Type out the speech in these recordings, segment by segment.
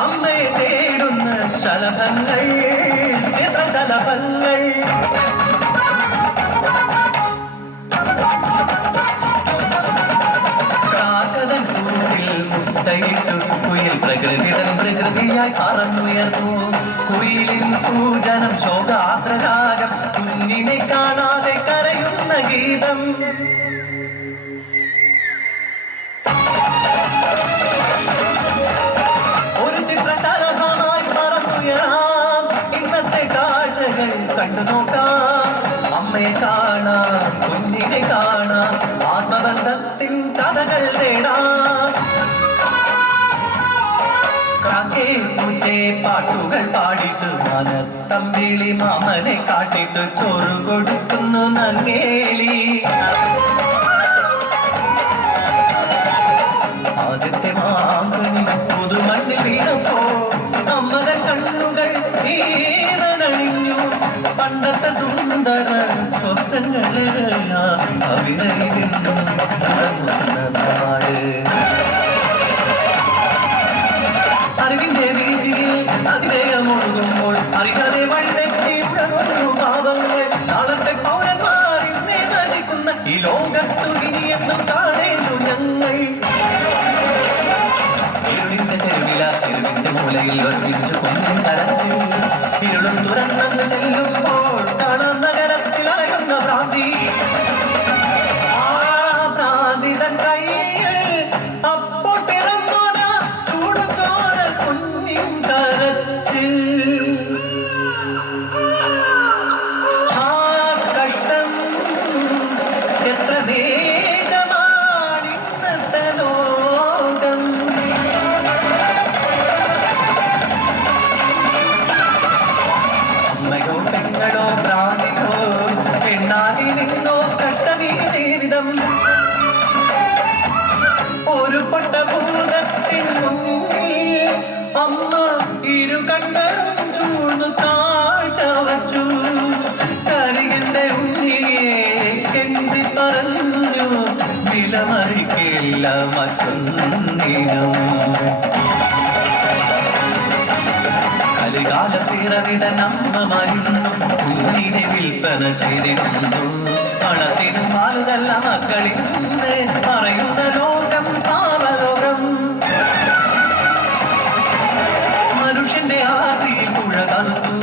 അമ്മയെ തേടുന്ന ശലഭങ്ങൾ, ചിത്രശലഭങ്ങൾ. കാക്കതൻ കൂട്ടിൽ മുട്ടയിട്ടു കുയിൽ പ്രകൃതിയായി പറന്നുയർന്നു. കുയിലിൻ പൂജനം ശോകാദ്രരാഗം, കുഞ്ഞിനെ കാണാതെ കരയുന്ന ഗീതം. ഒരു ചിത്രശലഭമായി പറന്നുയരാം, ഇന്നത്തെ കാഴ്ചകൾ കണ്ടു നോക്കാം. അമ്മയെ കാണാം, കുഞ്ഞിനെ കാണാം, ആത്മബന്ധത്തിൻ കഥകൾ തേടാം. പാട്ടുകൾ പാടിട്ട് മനത്തമ്പിളി മാമനെ കാട്ടിട്ട് ചോറ് കൊടുക്കുന്നു നങ്ങേലി. ആദ്യത്തെ മാങ്കനി പുതുമണ്ണിൽ വീണപ്പോ അമ്മയുടെ കണ്ണുകൾ ഈറനണിഞ്ഞു. പണ്ടത്തെ സുന്ദര സ്വപ്നങ്ങളെല്ലാം അവിടയിരുന്നു നാട്. അറിവിന്റെ വീതിയിൽ അതിവേഗമൊഴുകുമ്പോൾ അറിയാതെ വഴിതെറ്റിയുടനൊരു പാപങ്ങൾ. നാളത്തെ പൗരന്മാർ ഇന്നേ നശിക്കുന്ന ഈ ലോകത്തു ഇനിയെന്നും കാണേണ്ടു ഞങ്ങൾ. ഇരുളിന്റെ തെരുവിന്റെ മൂലയിൽ ഒരുമിച്ചു കൊണ്ടും കരച്ച് ഇരുളും തുറന്നു ചെല്ലുമ്പോൾ കാണാൻ നഗരത്തിൽ അറിയുന്ന ഭ്രാന്തി. ആ ഭ്രാന്തിതൻ കയ്യിൽ അപ്പോൾ പിറന്നോര ചൂടുചോര കുഞ്ഞിൻ കരച്ച്. ആ കഷ്ടം എത്ര നീചമാണിന്നത്തെ ലോകം. അമ്മയോ പെങ്ങളോ പ്രാണിയോ പെണ്ണാകി നിന്നോ കഷ്ടമീ ജീവിതം. ഒരു പട്ടഭൂതത്തിൻ മുന്നിൽ അമ്മ ഇരു കണ്ണും ചൂഴ്ന്നു കാഴ്ച വച്ചു. കരികന്റെ ഉണ്ണിയെ കെന്തി പറഞ്ഞു വിലമറിക്കില്ല മറ്റൊന്നിനും. കലികാലപ്പിറവിതൻ അമ്മമായിരുന്നു കുഞ്ഞിനെ വിൽപ്പന ചെയ്തിരുന്നു. പണത്തിനും പാലുതല്ല മക്കളിന്ന് പറയുന്ന ലോകം പാവലോകം. മനുഷ്യന്റെ ആദിയിൽ പുഴ കറുത്തു,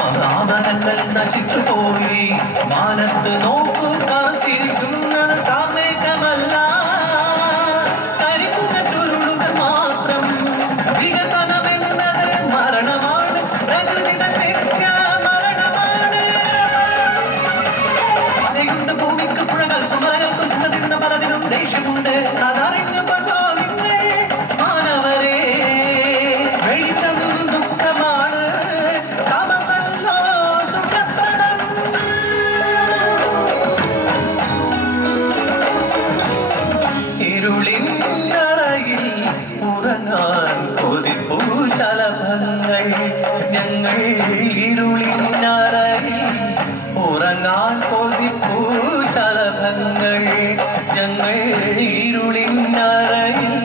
മഹാമരങ്ങൾ നശിച്ചുപോയി. മാനത്ത് നോക്കൂ, കാത്തിരിക്കുന്നത് കാമേഘമല്ല, കരിക്കുന്ന ചുരുളുകൾ മാത്രം. വികസനമെന്നത് മരണമാണ്, പ്രകൃതി നിത്യ മരണമാണ്. മലയുണ്ട്, ഭൂമിക്ക് പുഴകൾക്കും മലകൾക്കും തിന്ന പലതിനും ദേഷ്യമുണ്ട്. അതറിഞ്ഞുകൊണ്ടോ നിന്നെ മാനവരെ, വെളിച്ചം ദുഃഖമാണ്, താമസല്ലോ സുഖപ്രദം. ഇരുളിൻ കരയിൽ ഉറങ്ങാൻ കൊതിപ്പൂ ശലഭങ്ങൾ ഞങ്ങൾ. ഇരുളിൻ കരയിൽ ഉറങ്ങാൻ കൊതിപ്പൂ ശലഭങ്ങൾ ഞങ്ങൾ. ഇരുളിൻ കരയിൽ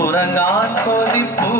ഉറങ്ങാൻ കൊതിപ്പൂ